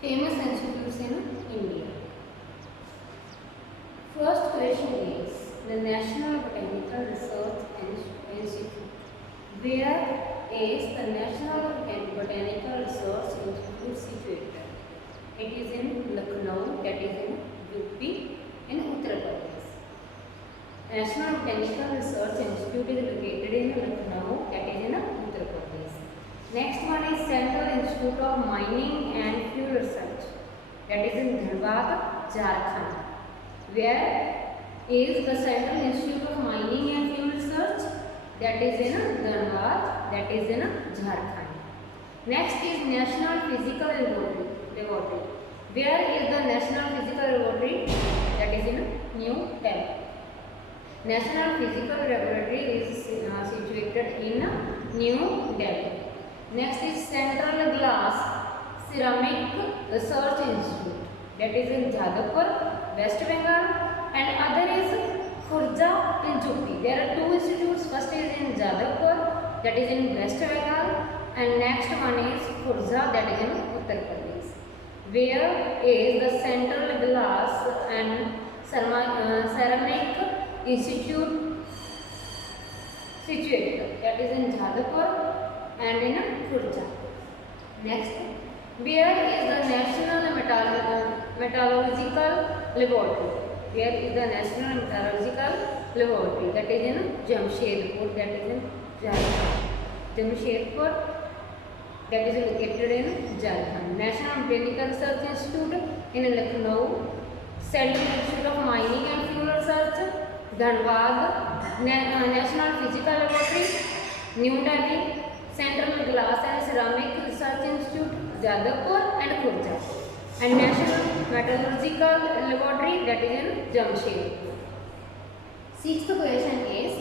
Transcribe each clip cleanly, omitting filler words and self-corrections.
famous institutes in India. First question is the National Botanical Research Institute. Where is the National Botanical Research Institute situated? It is in Lucknow, that is in UP, in Uttar Pradesh. National Botanical Research Institute is located in Lucknow, that is in Uttar Pradesh. Next one is Central Institute of Mining and Fuel Research, that is in Dhanbad, Jharkhand. Where is the Central Institute of Mining and Fuel Research? That is in Dhanbad, that is in Jharkhand. Next is National Physical Laboratory. Where is the National Physical Laboratory? That is in New Delhi. National Physical Laboratory is situated in New Delhi. Next is Central Glass Ceramic Research Institute, that is in Jadavpur, West Bengal, and other is Khurja in UP. There are two institutes. First is in Jadavpur, that is in West Bengal, and next one is Khurja, that is in Uttar Pradesh. Where is the Central Glass and Ceramic Institute situated? That is in Jadavpur and in Khurja. Next, where is the National Metallurgical Laboratory? Where is the National Metallurgical Laboratory? That is in Jamshedpur, that is in Jharkhand. Jamshedpur, that is located in Jharkhand. National Botanical Research Institute in Lucknow. Central Institute of Mining and Fuel Research, Dhanbad. National Physical Laboratory, New Delhi. Central Glass and Ceramic Research Institute, Jadavpur and Khurja. And National Metallurgical Laboratory, that is in Jamshedpur. Sixth question is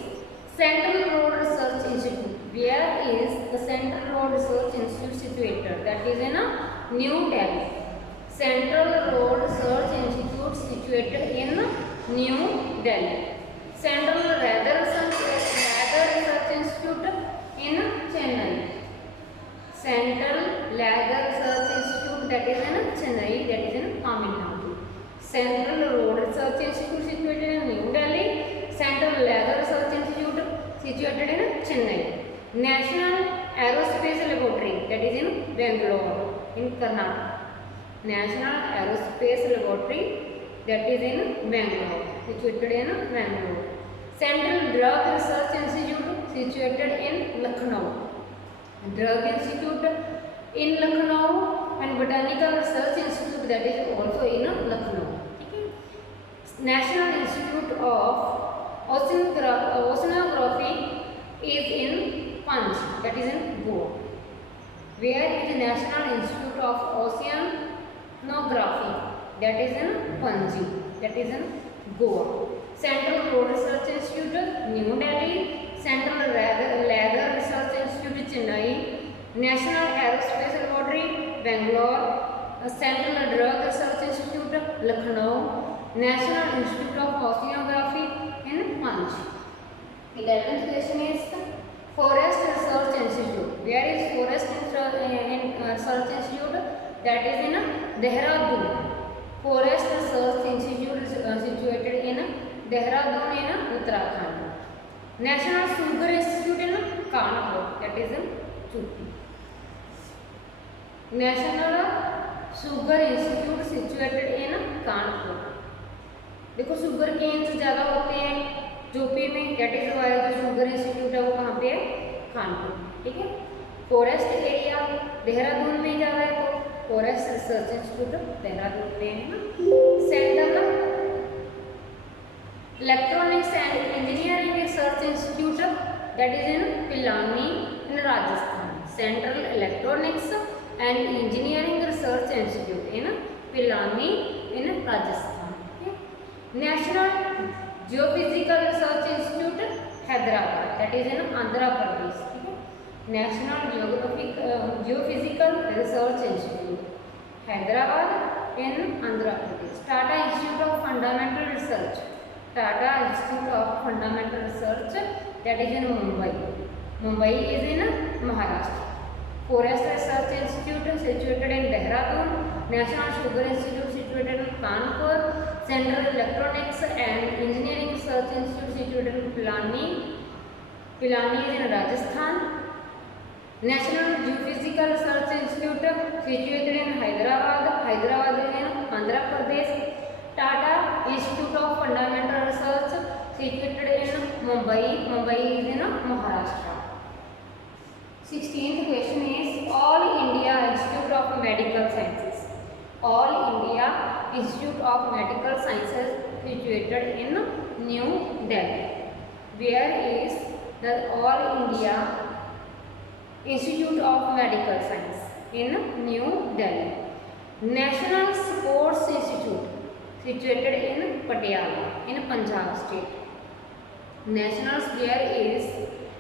Central Road Research Institute. Where is the Central Road Research Institute situated? That is in New Delhi. Central Road Research Institute situated in New Delhi. Central Leather Research Institute in Chennai. Central Leather Research Institute, that is in Chennai, that is in Tamil Nadu. Central Road Research Institute situated in New Delhi. Central Leather Research Institute situated in Chennai. National Aerospace Laboratory, that is in Bangalore, in Karnataka. National Aerospace Laboratory, that is in Bangalore, situated in Bangalore. Central Drug Research Institute situated in Lucknow. Drug Institute in Lucknow and Botanical Research Institute, that is also in Lucknow. National Institute of Oceanography is in Panji, that is in Goa. Where is the National Institute of Oceanography? That is in Panji, that is in Goa. Central Road Research Institute, New Delhi. Central Leather Research Institute, Chennai. National Aerospace Laboratory, Bangalore. Central Drug Research Institute, Lucknow. National Institute of Oceanography in Panji. 11th question is Forest Research Institute. Where is Forest Research Institute? That is in Dehradun. Forest Research Institute is situated in Dehradun in Uttarakhand. National Sugar Institute in Kanpur, that is in UP. National Sugar Institute situated in Kanpur. देखो sugar Keynes ज़्यादा होते हैं UP में, that is why जो sugar institute है वो कहाँ पे है? कानपुर. ठीक है. फॉरेस्ट एरिया देहरादून में ज़्यादा है तो फॉरेस्ट रिसर्च इंस्टीट्यूट देहरादून में है ना. Central electronics and engineering research institute, that is in Pilani in Rajasthan. Central electronics and engineering research institute in Pilani in Rajasthan. National Geophysical Research Institute, Hyderabad, that is in Andhra Pradesh. National Geophysical Research Institute, Hyderabad in Andhra Pradesh. Tata Institute of Fundamental Research, Tata Institute of Fundamental Research, that is in Mumbai. Mumbai is in Maharashtra. Forest Research Institute situated in Dehradun. National Sugar Institute situated in Kanpur, Central Electronics and Engineering Research Institute situated in Pilani is in Rajasthan. National Geophysical Research Institute situated in Hyderabad is in Andhra Pradesh. Tata Institute of Fundamental Research situated in Mumbai is in Maharashtra. 16th question is All India Institute of Medical Sciences. All India Institute of Medical Sciences situated in New Delhi. Where is the All India Institute of Medical Science? In New Delhi. National Sports Institute situated in Patiala in Punjab state. Where is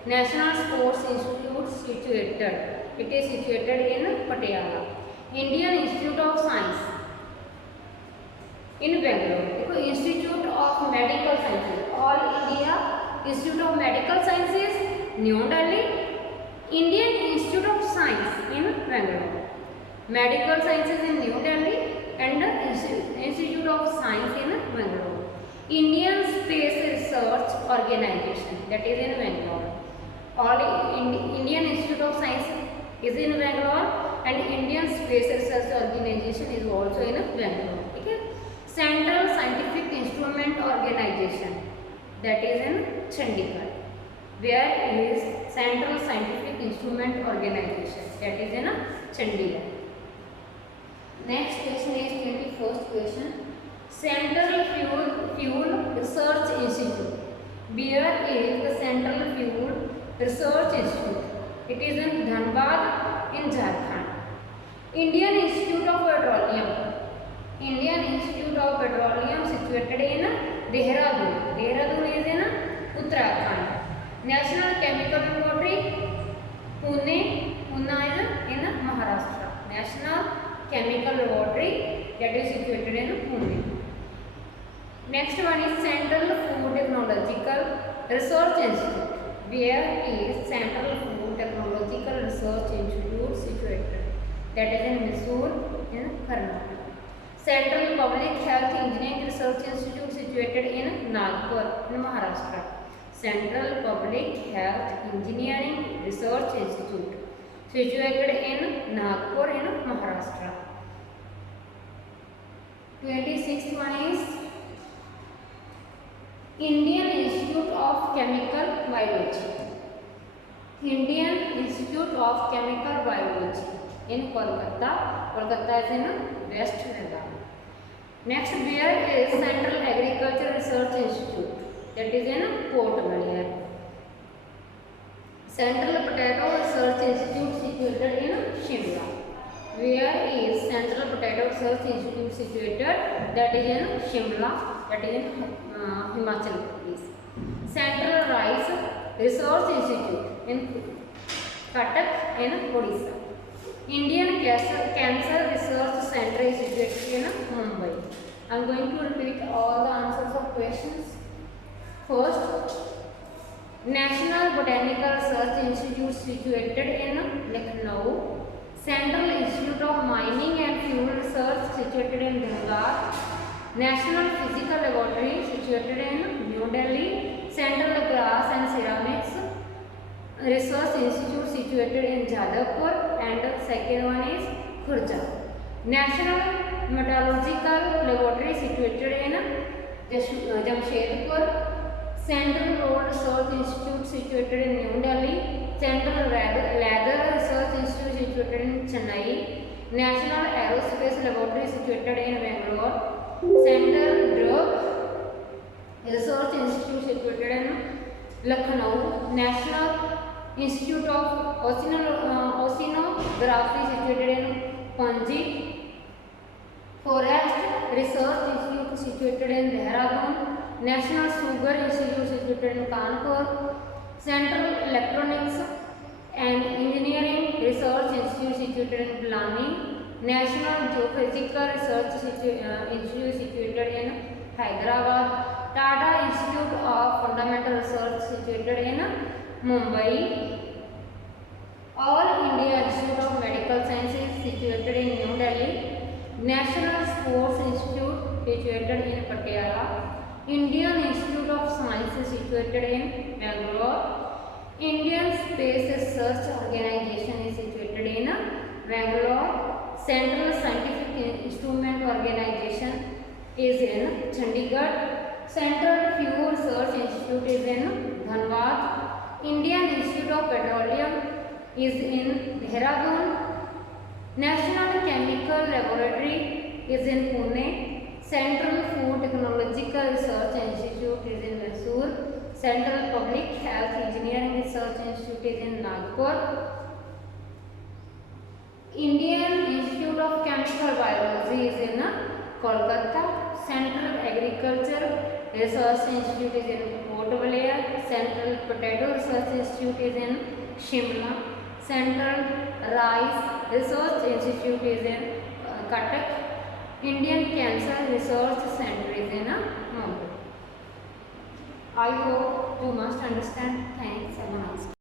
National Sports Institute situated? It is situated in Patiala. Indian Institute of Science in Bangalore. Institute of Medical Sciences. All India Institute of Medical Sciences, New Delhi. Indian Institute of Science in Bangalore. Medical Sciences in New Delhi and Institute of Science in Bangalore. Indian Space Research Organization, that is in Bangalore. All Indian Institute of Science is in Bangalore and Indian Space Research Organization is also in Bangalore. Okay. Central Scientific Instrument Organization, that is in Chandigarh. Where is Central Scientific Instrument Organization? That is in Chandigarh. Next question is 21st question. Central Fuel Research Institute. Where is the Central Fuel Research Institute? It is in Dhanbad in Jharkhand. Indian Institute of Petroleum. Indian Institute of Petroleum situated in Dehradun. Dehradun is in Uttarakhand. National Chemical Laboratory, Pune is in Maharashtra. National Chemical Laboratory, that is situated in Pune. Next one is Central Food Technological Research Institute. Where is Central Food Technological Research Institute situated? That is in Mysore in Karnataka. Central Public Health Engineering Research Institute situated in Nagpur in Maharashtra. Central Public Health Engineering Research Institute situated in Nagpur in Maharashtra. 26th one is Indian Institute of Chemical Biology. Indian Institute of Chemical Biology in Kolkata. Kolkata is in West Bengal. Next, where is Central Agriculture Research Institute? That is in Port Blair. Central Potato Research Institute situated in Shimla. Where is Central Potato Research Institute situated? That is in Shimla. That is in Himachal Pradesh. Central Rice Research Institute in Cuttack in Odisha. Indian Cancer Research Center is situated in Mumbai. I am going to repeat all the answers of questions. First, National Botanical Research Institute situated in Lucknow. Central Institute of Mining and Fuel Research situated in Dhanbad. National Physical Laboratory situated in New Delhi. Central Glass and Ceramics Research Institute situated in Jadavpur, and second one is Khurja. National Metallurgical Laboratory situated in Jamshedpur. Central Road Research Institute situated in New Delhi. Central Leather Research Institute situated in Chennai. National Aerospace Laboratory situated in Bangalore. Central Drug Research Institute situated in Lucknow. National Institute of Oceanography situated in Panji. Forest Research Institute situated in Dehradun. National Sugar Institute situated in Kanpur. Central Electronics and Engineering Research Institute situated in Pilani. National Geophysical Research Institute situated in Hyderabad. Tata Institute of Fundamental Research situated in Mumbai. All India Institute of Medical Sciences situated in New Delhi. National Sports Institute situated in Patiala, Indian Institute of Science situated in Bangalore, Indian Space Research Organization is situated in Bangalore, Central Scientific Instrument Organization is in Chandigarh, Central Fuel Research Institute is in Dhanbad, Indian Institute of Petroleum is in Dehradun, National Chemical Laboratory is in Pune, Central Food Technological Research Institute is in Mysore, Central Public Health Engineering Research Institute is in Nagpur, Indian Institute of Chemical Biology is in Kolkata, Central Agriculture Research Institute is in Port Blair, Central Potato Research Institute is in Shimla, Central Rice Research Institute is in Cuttack, Indian Cancer Research Center is in Mumbai. I hope you must understand. Thanks. Have a nice day.